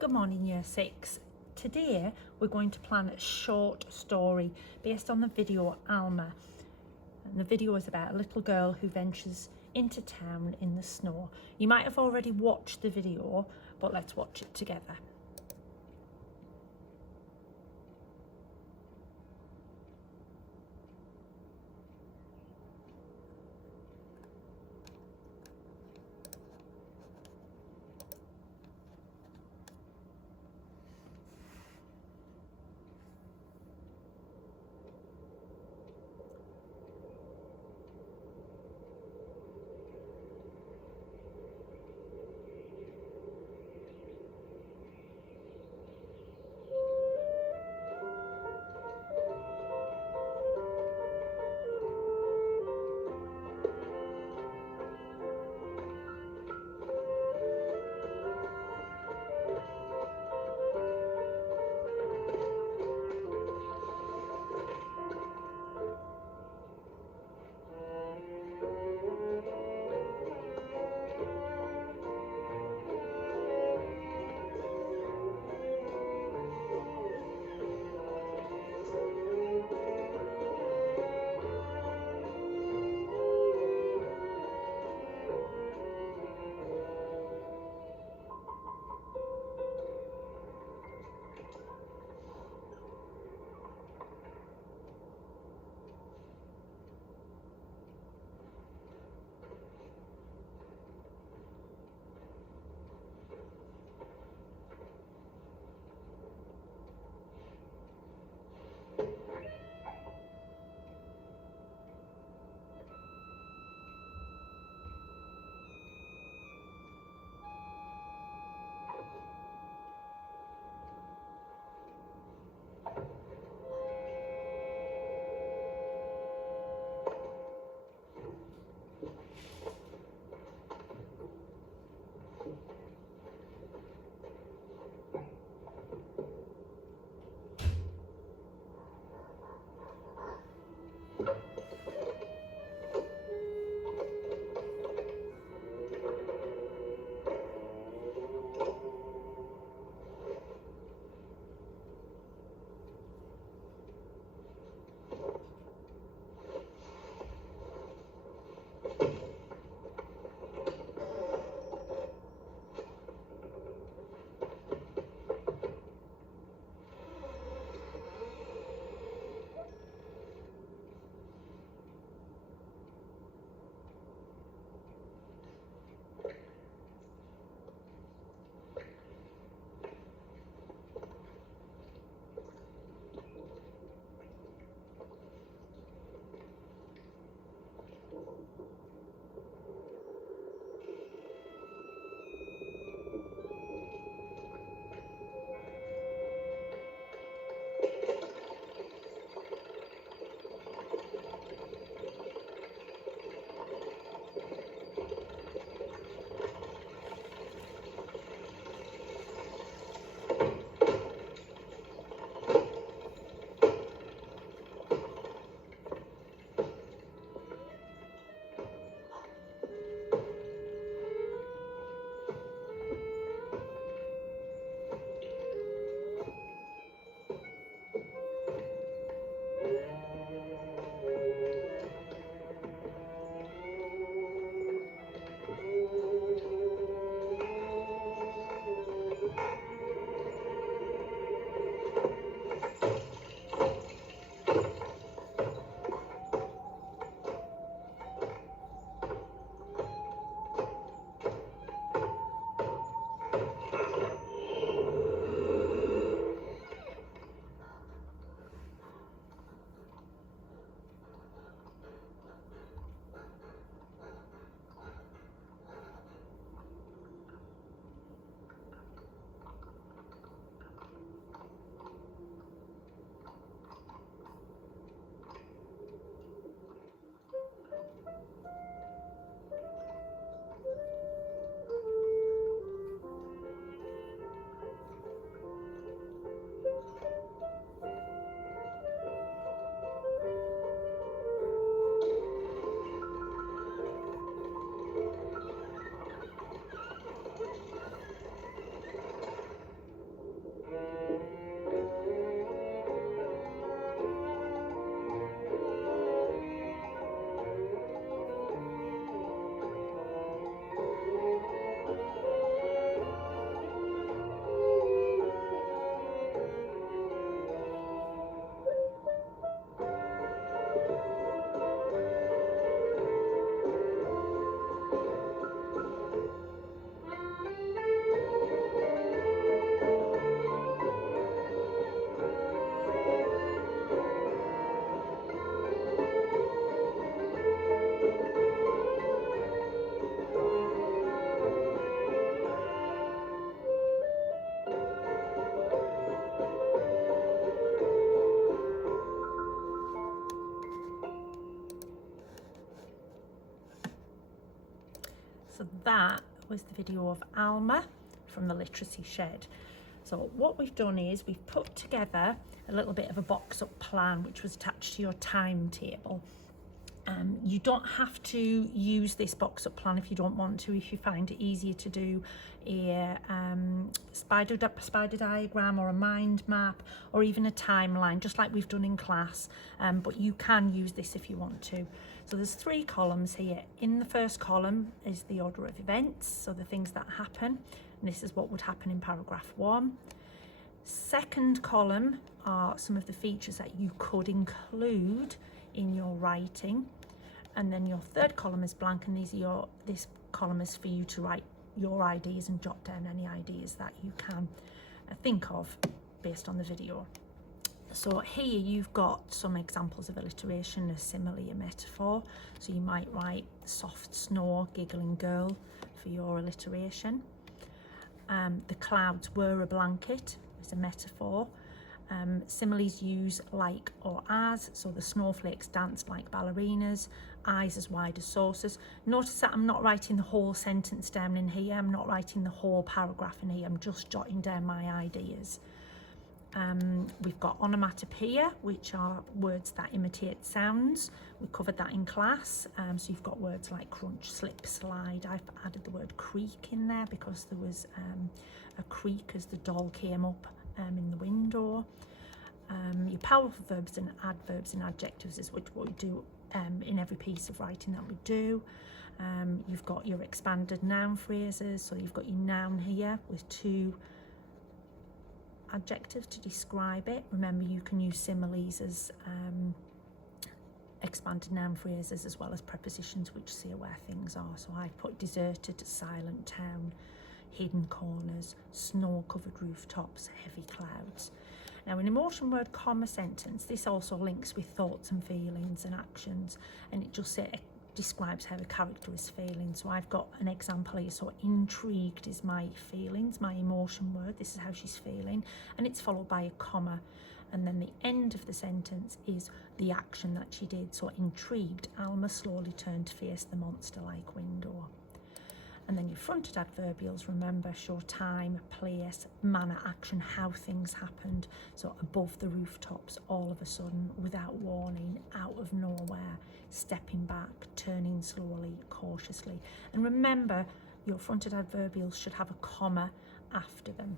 Good morning, Year 6. Today we're going to plan a short story based on the video Alma. And the video is about a little girl who ventures into town in the snow. You might have already watched the video, but let's watch it together. that was the video of Alma from the Literacy Shed. So what we've done is we've put together a little bit of a box up plan which was attached to your timetable. You don't have to use this box up plan if you don't want to, if you find it easier to do a spider diagram or a mind map or even a timeline, just like we've done in class, but you can use this if you want to. So there's 3 columns here. In the first column is the order of events, so the things that happen, and this is what would happen in paragraph 1. Second column are some of the features that you could include in your writing, and then your third column is blank, and this column is for you to write your ideas and jot down any ideas that you can think of based on the video. So here you've got some examples of alliteration, a simile, a metaphor. So you might write soft snore, giggling girl for your alliteration. The clouds were a blanket is a metaphor. Similes use like or as, so the snowflakes danced like ballerinas, eyes as wide as saucers. Notice that I'm not writing the whole sentence down in here, I'm not writing the whole paragraph in here, I'm just jotting down my ideas. We've got onomatopoeia, which are words that imitate sounds. We covered that in class. So you've got words like crunch, slip, slide. I've added the word creak in there because there was a creak as the doll came up in the window. Your powerful verbs and adverbs and adjectives is what we do in every piece of writing that we do. You've got your expanded noun phrases, so you've got your noun here with 2 adjectives to describe it. Remember, you can use similes as expanded noun phrases as well as prepositions which say where things are. So I put deserted, silent town, hidden corners, snow-covered rooftops, heavy clouds. Now, an emotion word comma sentence, this also links with thoughts and feelings and actions, and it just describes how a character is feeling. So I've got an example here. So intrigued is my feelings, my emotion word. This is how she's feeling, and it's followed by a comma, and then the end of the sentence is the action that she did. So intrigued, Alma slowly turned to face the monster-like window. And then your fronted adverbials, remember, show time, place, manner, action, how things happened. So above the rooftops, all of a sudden, without warning, out of nowhere, stepping back, turning slowly, cautiously. And remember, your fronted adverbials should have a comma after them.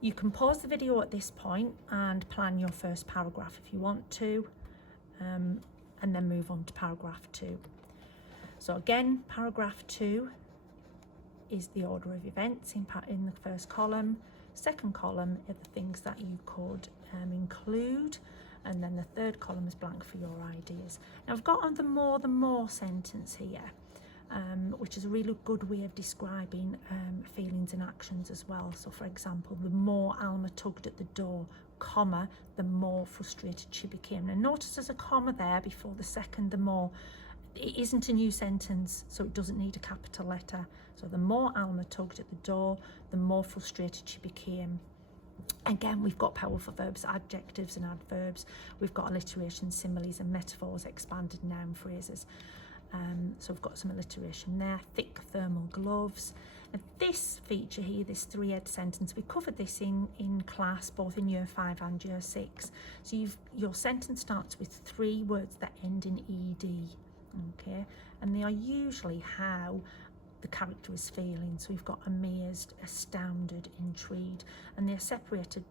You can pause the video at this point and plan your first paragraph if you want to, and then move on to paragraph 2. So again, paragraph 2 is the order of events in the first column. Second column are the things that you could include, and then the third column is blank for your ideas. Now I've got on the more sentence here, which is a really good way of describing feelings and actions as well. So for example, the more Alma tugged at the door, comma, the more frustrated she became. Now notice there's a comma there before the second, the more. It isn't a new sentence, so it doesn't need a capital letter. So the more Alma tugged at the door, the more frustrated she became. Again, we've got powerful verbs, adjectives and adverbs. We've got alliteration, similes and metaphors, expanded noun phrases. So we've got some alliteration there. Thick thermal gloves. Now this feature here, this 3-ed sentence, we covered this in class, both in year 5 and year 6. So your sentence starts with 3 words that end in ed. Okay, and they are usually how the character is feeling. So we've got amazed, astounded, intrigued, and they're separated,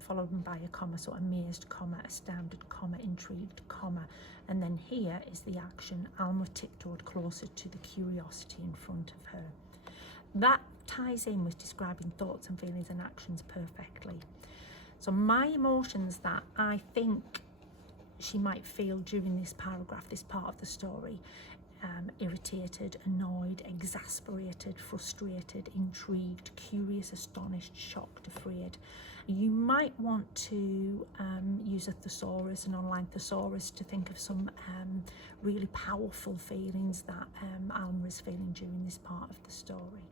followed by a comma. So amazed, comma, astounded, comma, intrigued, comma, and then here is the action. Alma tiptoed closer to the curiosity in front of her. That ties in with describing thoughts and feelings and actions perfectly. So my emotions that I think she might feel during this paragraph, this part of the story: irritated, annoyed, exasperated, frustrated, intrigued, curious, astonished, shocked, afraid. You might want to use a thesaurus, an online thesaurus, to think of some really powerful feelings that Alma is feeling during this part of the story.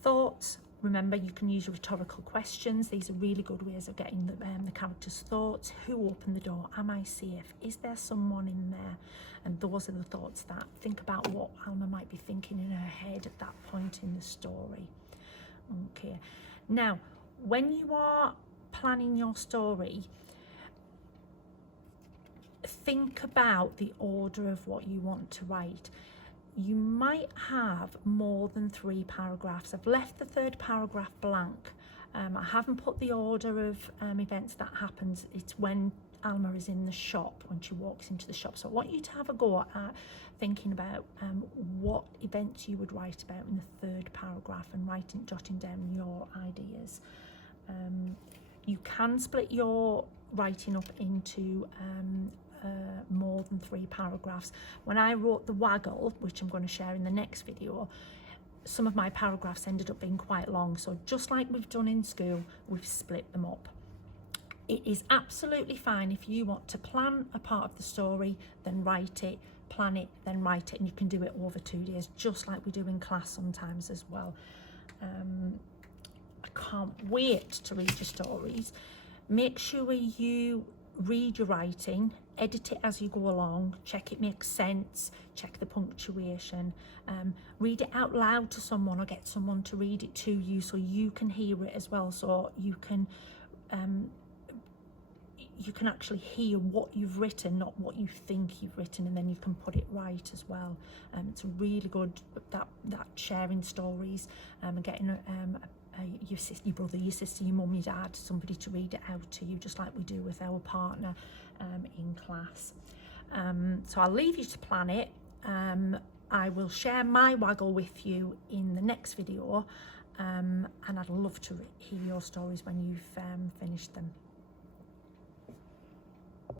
Thoughts, Remember, you can use rhetorical questions. These are really good ways of getting the character's thoughts. Who opened the door? Am I safe? Is there someone in there? And those are the thoughts that, think about what Alma might be thinking in her head at that point in the story. Okay, now when you are planning your story, think about the order of what you want to write. You might have more than 3 paragraphs. I've left the 3rd paragraph blank. I haven't put the order of events that happens. It's when Alma is in the shop, when she walks into the shop. So I want you to have a go at thinking about what events you would write about in the 3rd paragraph and jotting down your ideas. You can split your writing up into more than 3 paragraphs. When I wrote the waggle, which I'm going to share in the next video, some of my paragraphs ended up being quite long. So just like we've done in school, we've split them up. It is absolutely fine if you want to plan a part of the story, then write it, plan it, then write it, and you can do it over 2 days, just like we do in class sometimes as well. I can't wait to read your stories. Make sure you read your writing, edit it as you go along, check it makes sense, check the punctuation, read it out loud to someone or get someone to read it to you so you can hear it as well, so you can actually hear what you've written, not what you think you've written, and then you can put it right as well. It's really good, that sharing stories and getting your brother, your sister, your mum, your dad, somebody to read it out to you, just like we do with our partner in class. So I'll leave you to plan it. I will share my waggle with you in the next video, and I'd love to hear your stories when you've finished them.